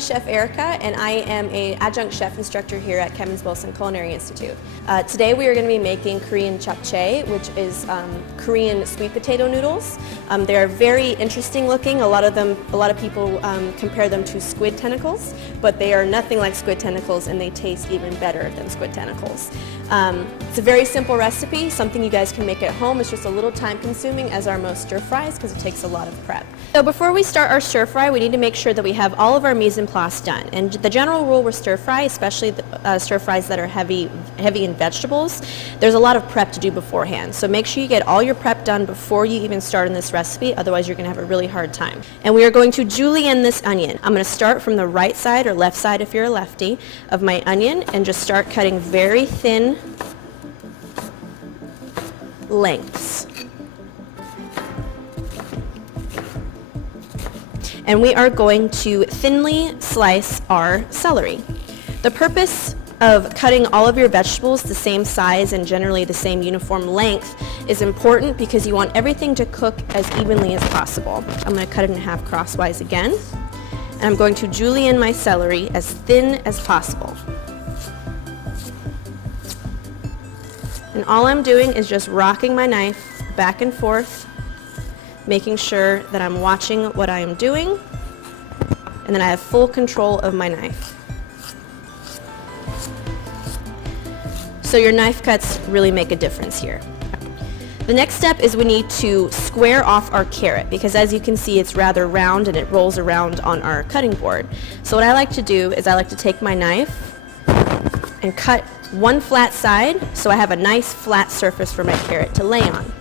is Chef Erica, and I am an adjunct chef instructor here at Kemmons Culinary Institute. Today we are going to be making Korean Japchae, which is Korean sweet potato noodles. They are very interesting looking. A lot of people compare them to squid tentacles, but they are nothing like squid tentacles, and they taste even better than squid tentacles. It's a very simple recipe, something you guys can make at home. It's just a little time consuming, as are most stir fries, because it takes a lot of prep. So before we start our stir fry, we need to make sure that we have all of our mise en place done. And the general rule with stir fry, especially stir fries that are heavy in vegetables, there's a lot of prep to do beforehand. So make sure you get all your prep done before you even start on this recipe, otherwise you're going to have a really hard time. And we are going to julienne this onion. I'm going to start from the right side, or left side if you're a lefty, of my onion, and just start cutting very thin lengths. And we are going to thinly slice our celery. The purpose of cutting all of your vegetables the same size and generally the same uniform length is important because you want everything to cook as evenly as possible. I'm going to cut it in half crosswise again, and I'm going to julienne my celery as thin as possible. And all I'm doing is just rocking my knife back and forth, making sure that I'm watching what I am doing, and then I have full control of my knife. So your knife cuts really make a difference here. The next step is we need to square off our carrot, because as you can see, it's rather round and it rolls around on our cutting board. So what I like to do is I like to take my knife and cut one flat side so I have a nice flat surface for my carrot to lay on.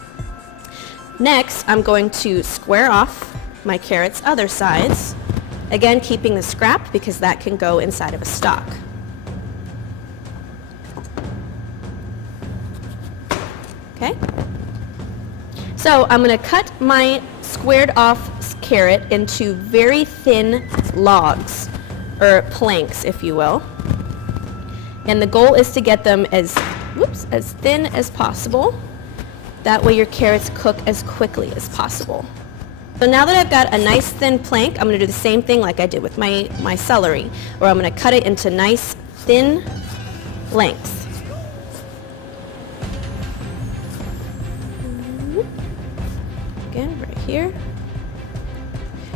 Next, I'm going to square off my carrot's other sides, again keeping the scrap because that can go inside of a stock. Okay? So I'm going to cut my squared off carrot into very thin logs, or planks if you will. And the goal is to get them as thin as possible. That way your carrots cook as quickly as possible. So now that I've got a nice thin plank, I'm going to do the same thing like I did with my celery, where I'm going to cut it into nice thin lengths. Again, right here.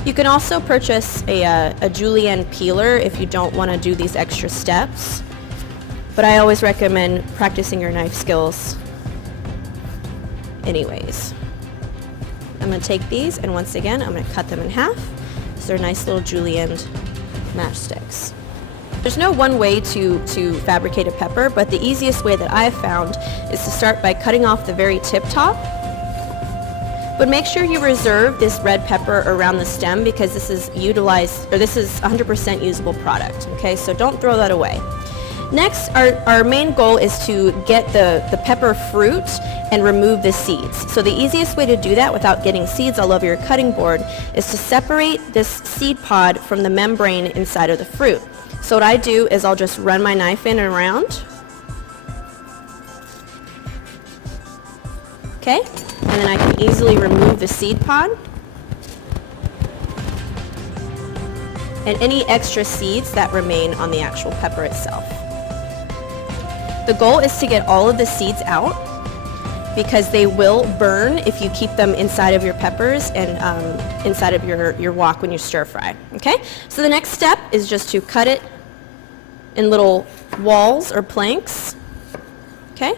You can also purchase a julienne peeler if you don't want to do these extra steps. But I always recommend practicing your knife skills anyways. I'm going to take these, and once again I'm going to cut them in half. So they're nice little julienne matchsticks. There's no one way to fabricate a pepper, but the easiest way that I've found is to start by cutting off the very tip top. But make sure you reserve this red pepper around the stem, because this is 100% usable product. Okay, so don't throw that away. Next, our main goal is to get the pepper fruit and remove the seeds. So the easiest way to do that without getting seeds all over your cutting board is to separate this seed pod from the membrane inside of the fruit. So what I do is I'll just run my knife in and around. Okay, and then I can easily remove the seed pod. And any extra seeds that remain on the actual pepper itself. The goal is to get all of the seeds out, because they will burn if you keep them inside of your peppers and inside of your wok when you stir fry. Okay? So the next step is just to cut it in little walls or planks. Okay?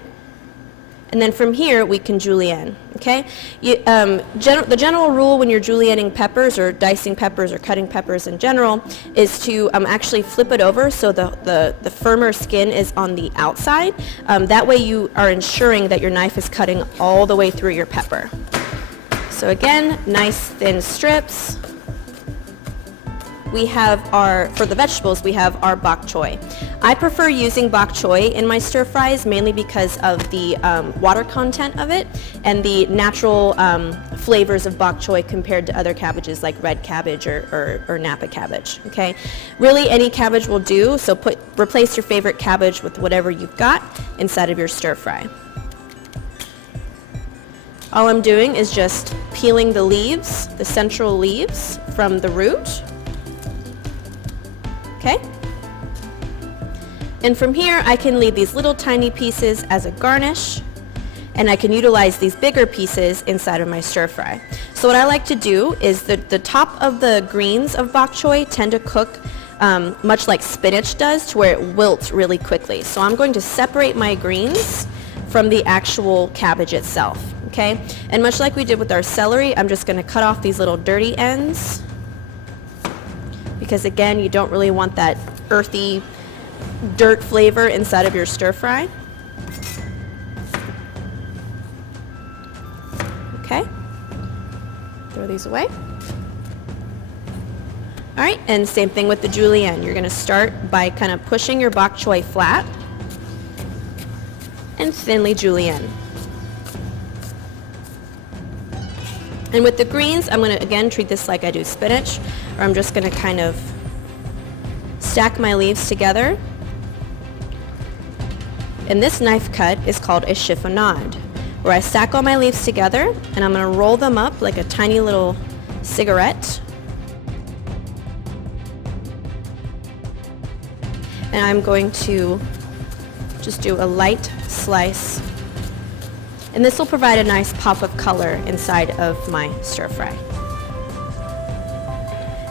And then from here we can julienne. Okay? The general rule when you're julienning peppers or dicing peppers or cutting peppers in general is to actually flip it over so the firmer skin is on the outside. That way you are ensuring that your knife is cutting all the way through your pepper. So again, nice thin strips. We have for the vegetables, we have our bok choy. I prefer using bok choy in my stir fries mainly because of the water content of it and the natural flavors of bok choy compared to other cabbages like red cabbage or Napa cabbage. Okay, really any cabbage will do, so replace your favorite cabbage with whatever you've got inside of your stir fry. All I'm doing is just peeling the leaves, the central leaves from the root. okay? And from here, I can leave these little tiny pieces as a garnish, and I can utilize these bigger pieces inside of my stir fry. So what I like to do is the top of the greens of bok choy tend to cook much like spinach does, to where it wilts really quickly. So I'm going to separate my greens from the actual cabbage itself, okay? And much like we did with our celery, I'm just going to cut off these little dirty ends, because again, you don't really want that earthy dirt flavor inside of your stir fry. Okay, throw these away. All right, and same thing with the julienne. You're going to start by kind of pushing your bok choy flat and thinly julienne. And with the greens, I'm going to again treat this like I do spinach, or I'm just going to kind of stack my leaves together. And this knife cut is called a chiffonade, where I stack all my leaves together and I'm going to roll them up like a tiny little cigarette. And I'm going to just do a light slice. And this will provide a nice pop of color inside of my stir fry.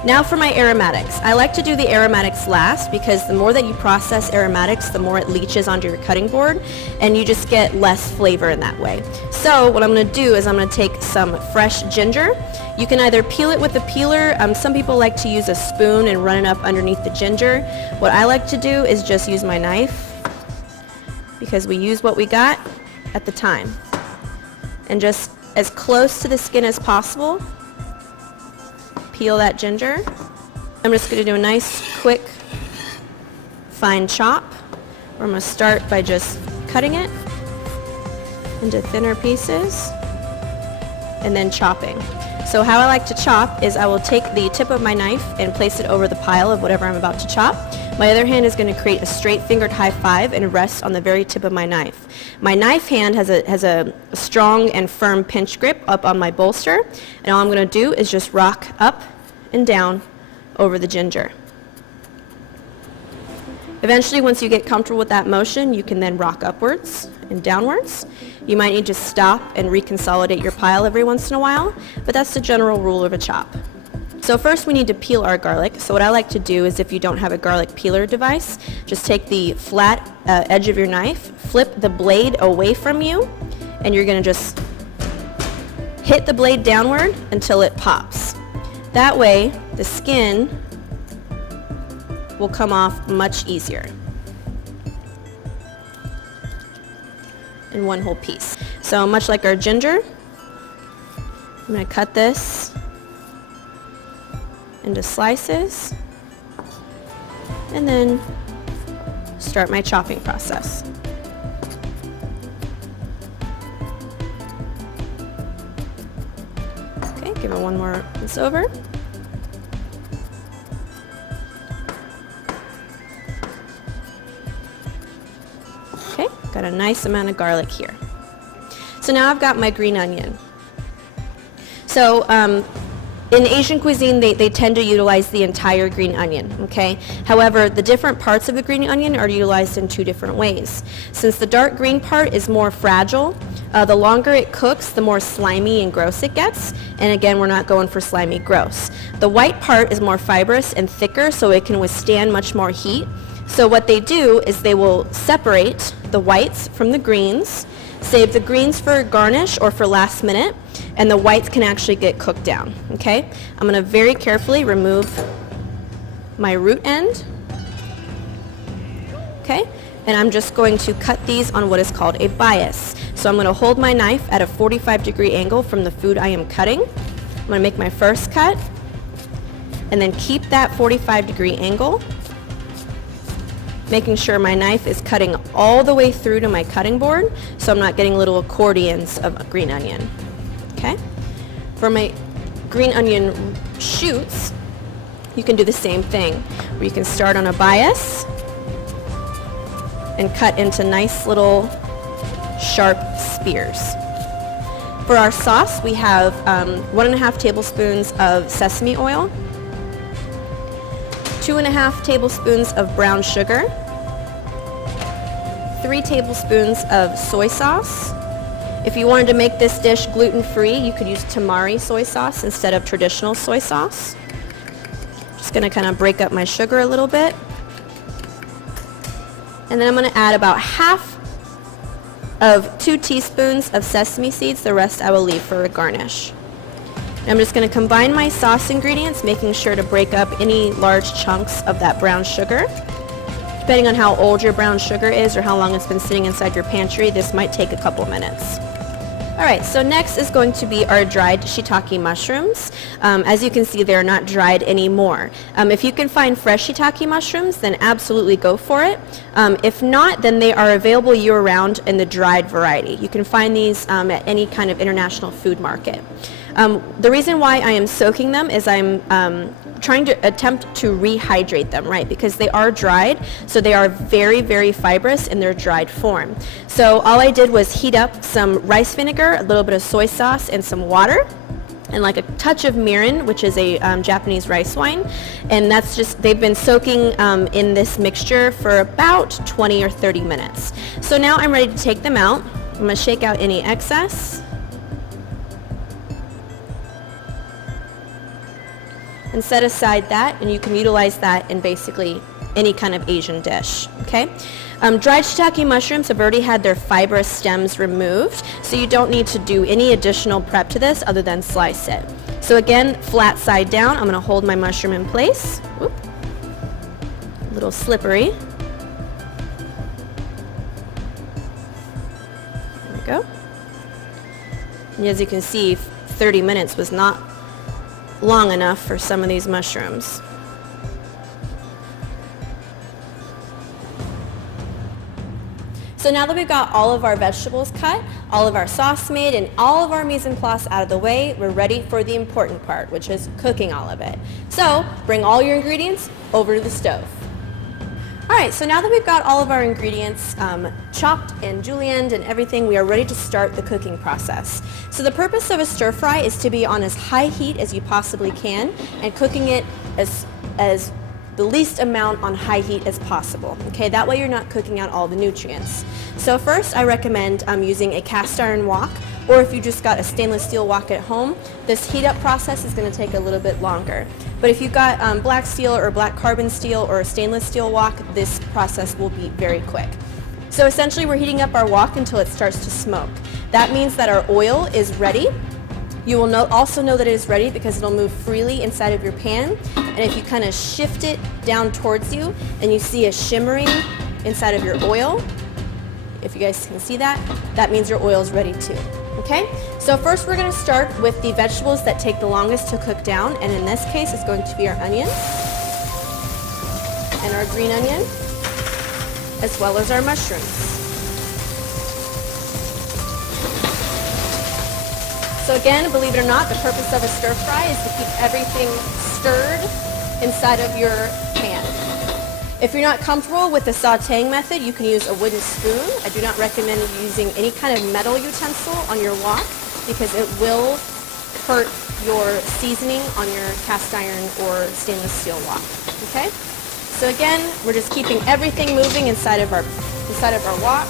Now for my aromatics. I like to do the aromatics last, because the more that you process aromatics, the more it leaches onto your cutting board, and you just get less flavor in that way. So what I'm going to do is I'm going to take some fresh ginger. You can either peel it with a peeler. Some people like to use a spoon and run it up underneath the ginger. What I like to do is just use my knife, because we use what we got at the time. And just as close to the skin as possible, peel that ginger. I'm just going to do a nice, quick, fine chop, where I'm going to start by just cutting it into thinner pieces and then chopping. So how I like to chop is I will take the tip of my knife and place it over the pile of whatever I'm about to chop. My other hand is going to create a straight fingered high five and rest on the very tip of my knife. My knife hand has a strong and firm pinch grip up on my bolster, and all I'm going to do is just rock up and down over the ginger. Eventually, once you get comfortable with that motion, you can then rock upwards and downwards. You might need to stop and reconsolidate your pile every once in a while, but that's the general rule of a chop. So first we need to peel our garlic. So what I like to do is, if you don't have a garlic peeler device, just take the flat edge of your knife, flip the blade away from you, and you're going to just hit the blade downward until it pops. That way the skin will come off much easier in one whole piece. So much like our ginger, I'm going to cut this into slices and then start my chopping process. Okay, give it one more once over. Okay, got a nice amount of garlic here. So now I've got my green onion. So in Asian cuisine, they tend to utilize the entire green onion, okay? However, the different parts of the green onion are utilized in two different ways. Since the dark green part is more fragile, the longer it cooks, the more slimy and gross it gets. And again, we're not going for slimy gross. The white part is more fibrous and thicker, so it can withstand much more heat. So what they do is they will separate the whites from the greens, save the greens for garnish or for last minute, and the whites can actually get cooked down, okay? I'm going to very carefully remove my root end, okay? And I'm just going to cut these on what is called a bias. So I'm going to hold my knife at a 45-degree angle from the food I am cutting. I'm going to make my first cut, and then keep that 45-degree angle, making sure my knife is cutting all the way through to my cutting board, so I'm not getting little accordions of green onion. Okay? For my green onion shoots, you can do the same thing, where you can start on a bias and cut into nice little sharp spears. For our sauce, we have 1.5 tablespoons of sesame oil, 2.5 tablespoons of brown sugar, 3 tablespoons of soy sauce. If you wanted to make this dish gluten-free, you could use tamari soy sauce instead of traditional soy sauce. Just gonna kind of break up my sugar a little bit. And then I'm gonna add about half of 2 teaspoons of sesame seeds. The rest I will leave for a garnish. And I'm just gonna combine my sauce ingredients, making sure to break up any large chunks of that brown sugar. Depending on how old your brown sugar is or how long it's been sitting inside your pantry, this might take a couple minutes. All right, so next is going to be our dried shiitake mushrooms. As you can see, they're not dried anymore. If you can find fresh shiitake mushrooms, then absolutely go for it. If not, then they are available year-round in the dried variety. You can find these at any kind of international food market. The reason why I am soaking them is I'm trying to attempt to rehydrate them, right? Because they are dried, so they are very, very fibrous in their dried form. So all I did was heat up some rice vinegar, a little bit of soy sauce, and some water, and like a touch of mirin, which is a Japanese rice wine. And that's just, they've been soaking in this mixture for about 20 or 30 minutes. So now I'm ready to take them out. I'm gonna shake out any excess. And set aside that, and you can utilize that in basically any kind of Asian dish, okay? Dried shiitake mushrooms have already had their fibrous stems removed, so you don't need to do any additional prep to this other than slice it. So again, flat side down, I'm gonna hold my mushroom in place. Whoop. A little slippery. There we go. And as you can see, 30 minutes was not long enough for some of these mushrooms. So now that we've got all of our vegetables cut, all of our sauce made, and all of our mise en place out of the way, we're ready for the important part, which is cooking all of it. So bring all your ingredients over to the stove. All right, so now that we've got all of our ingredients chopped and julienned and everything, we are ready to start the cooking process. So the purpose of a stir fry is to be on as high heat as you possibly can and cooking it as the least amount on high heat as possible. Okay, that way you're not cooking out all the nutrients. So first I recommend using a cast iron wok, or if you just got a stainless steel wok at home, this heat up process is going to take a little bit longer. But if you've got black steel or black carbon steel or a stainless steel wok, this process will be very quick. So essentially we're heating up our wok until it starts to smoke. That means that our oil is ready. You will also know that it is ready because it'll move freely inside of your pan. And if you kind of shift it down towards you and you see a shimmering inside of your oil, if you guys can see that, that means your oil is ready too. Okay, so first we're going to start with the vegetables that take the longest to cook down, and in this case it's going to be our onion and our green onion, as well as our mushrooms. So again, believe it or not, the purpose of a stir fry is to keep everything stirred inside of your pan. If you're not comfortable with the sautéing method, you can use a wooden spoon. I do not recommend using any kind of metal utensil on your wok because it will hurt your seasoning on your cast iron or stainless steel wok. Okay? So again, we're just keeping everything moving inside of our wok.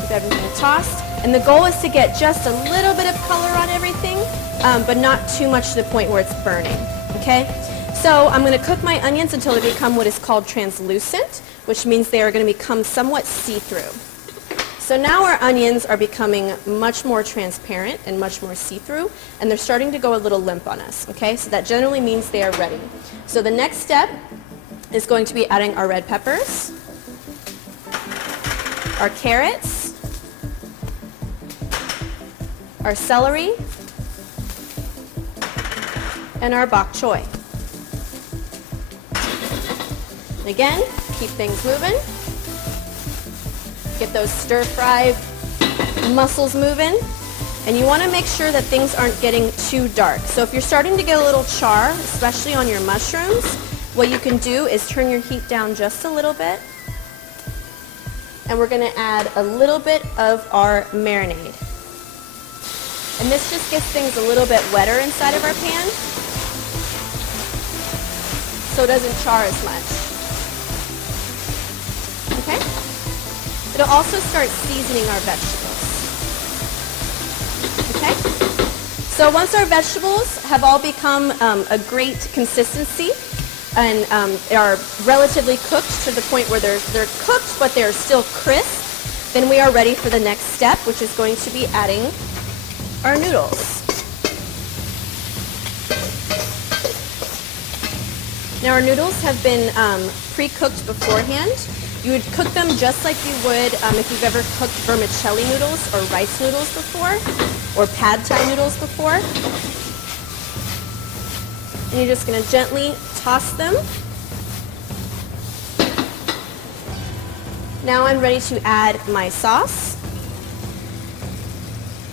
Keep everything tossed. And the goal is to get just a little bit of color on everything, but not too much to the point where it's burning. Okay? So I'm going to cook my onions until they become what is called translucent, which means they are going to become somewhat see-through. So now our onions are becoming much more transparent and much more see-through, and they're starting to go a little limp on us. Okay, so that generally means they are ready. So the next step is going to be adding our red peppers, our carrots, our celery, and our bok choy. Again, keep things moving. Get those stir-fry muscles moving. And you want to make sure that things aren't getting too dark. So if you're starting to get a little char, especially on your mushrooms, what you can do is turn your heat down just a little bit. And we're going to add a little bit of our marinade. And this just gets things a little bit wetter inside of our pan. so it doesn't char as much. Okay? It'll also start seasoning our vegetables. Okay? So once our vegetables have all become a great consistency and are relatively cooked to the point where they're cooked but they're still crisp, then we are ready for the next step, which is going to be adding our noodles. Now our noodles have been pre-cooked beforehand. You would cook them just like you would if you've ever cooked vermicelli noodles or rice noodles before, or pad thai noodles before. And you're just going to gently toss them. Now I'm ready to add my sauce.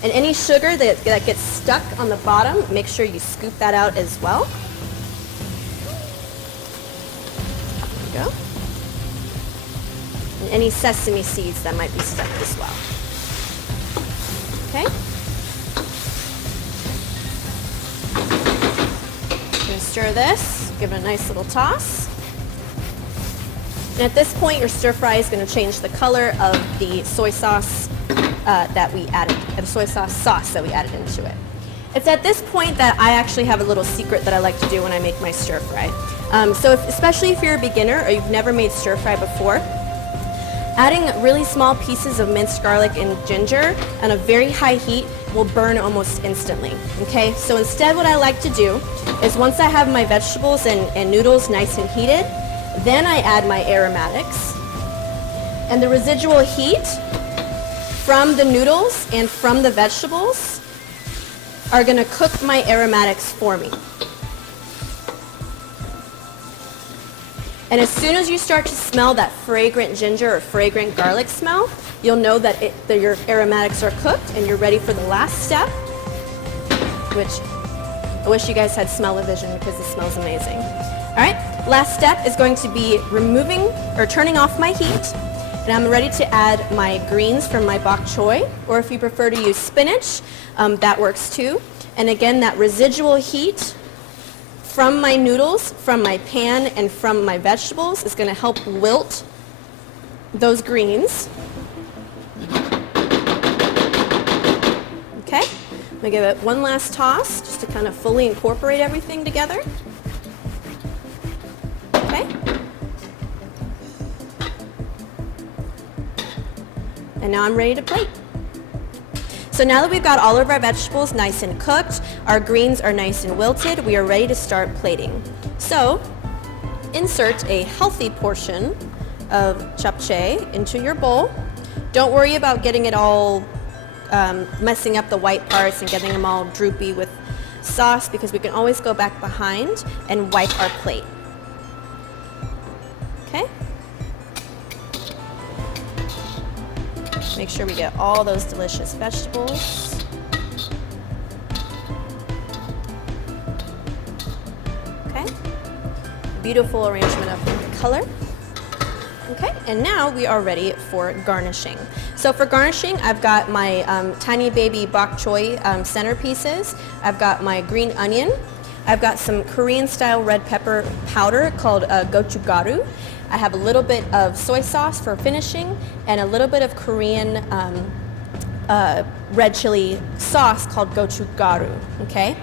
And any sugar that gets stuck on the bottom, make sure you scoop that out as well. There you go. And any sesame seeds that might be stuck as well. Okay? I'm going to stir this, give it a nice little toss. And at this point, your stir fry is going to change the color of the soy sauce that we added, the soy sauce that we added into it. It's at this point that I actually have a little secret that I like to do when I make my stir fry. Especially if you're a beginner or you've never made stir fry before, adding really small pieces of minced garlic and ginger on a very high heat will burn almost instantly. Okay, so instead what I like to do is once I have my vegetables and noodles nice and heated, then I add my aromatics, and the residual heat from the noodles and from the vegetables are going to cook my aromatics for me. And as soon as you start to smell that fragrant ginger or fragrant garlic smell, you'll know that your aromatics are cooked and you're ready for the last step, which I wish you guys had smell-o-vision because it smells amazing. All right, last step is going to be removing or turning off my heat. And I'm ready to add my greens from my bok choy, or if you prefer to use spinach, that works too. And again, that residual heat from my noodles, from my pan, and from my vegetables is going to help wilt those greens. Okay, I'm going to give it one last toss just to kind of fully incorporate everything together. Okay. And now I'm ready to plate. So now that we've got all of our vegetables nice and cooked, our greens are nice and wilted, we are ready to start plating. So insert a healthy portion of japchae into your bowl. Don't worry about getting it all messing up the white parts and getting them all droopy with sauce, because we can always go back behind and wipe our plate. Okay? Make sure we get all those delicious vegetables. Okay, beautiful arrangement of color. Okay, and now we are ready for garnishing. So for garnishing, I've got my tiny baby bok choy centerpieces. I've got my green onion. I've got some Korean style red pepper powder called gochugaru. I have a little bit of soy sauce for finishing and a little bit of Korean red chili sauce called gochugaru, okay?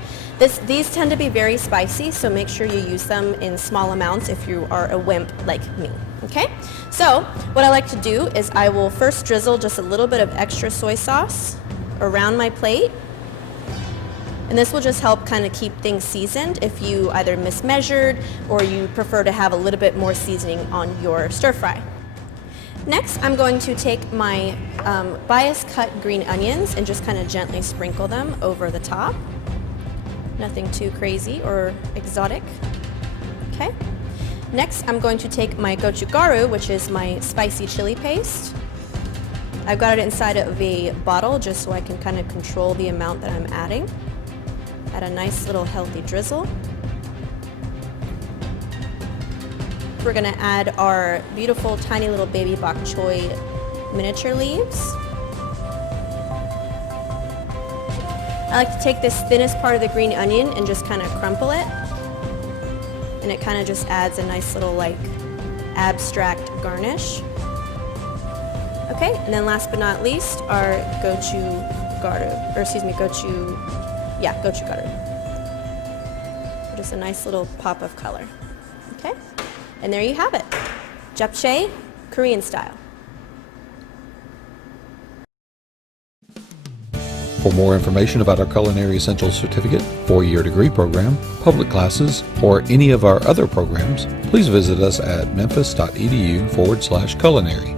These tend to be very spicy, so make sure you use them in small amounts if you are a wimp like me, okay? So what I like to do is I will first drizzle just a little bit of extra soy sauce around my plate. And this will just help kind of keep things seasoned if you either mismeasured or you prefer to have a little bit more seasoning on your stir fry. Next, I'm going to take my bias cut green onions and just kind of gently sprinkle them over the top. Nothing too crazy or exotic. Okay. Next, I'm going to take my gochugaru, which is my spicy chili paste. I've got it inside of a bottle just so I can kind of control the amount that I'm adding. Add a nice little healthy drizzle. We're going to add our beautiful tiny little baby bok choy miniature leaves. I like to take this thinnest part of the green onion and just kind of crumple it. and it kind of just adds a nice little like abstract garnish. Okay, and then last but not least, our gochugaru, just a nice little pop of color. Okay, and there you have it, Japchae, Korean style. For more information about our Culinary Essentials Certificate, 4-year degree program, public classes, or any of our other programs, please visit us at memphis.edu/culinary.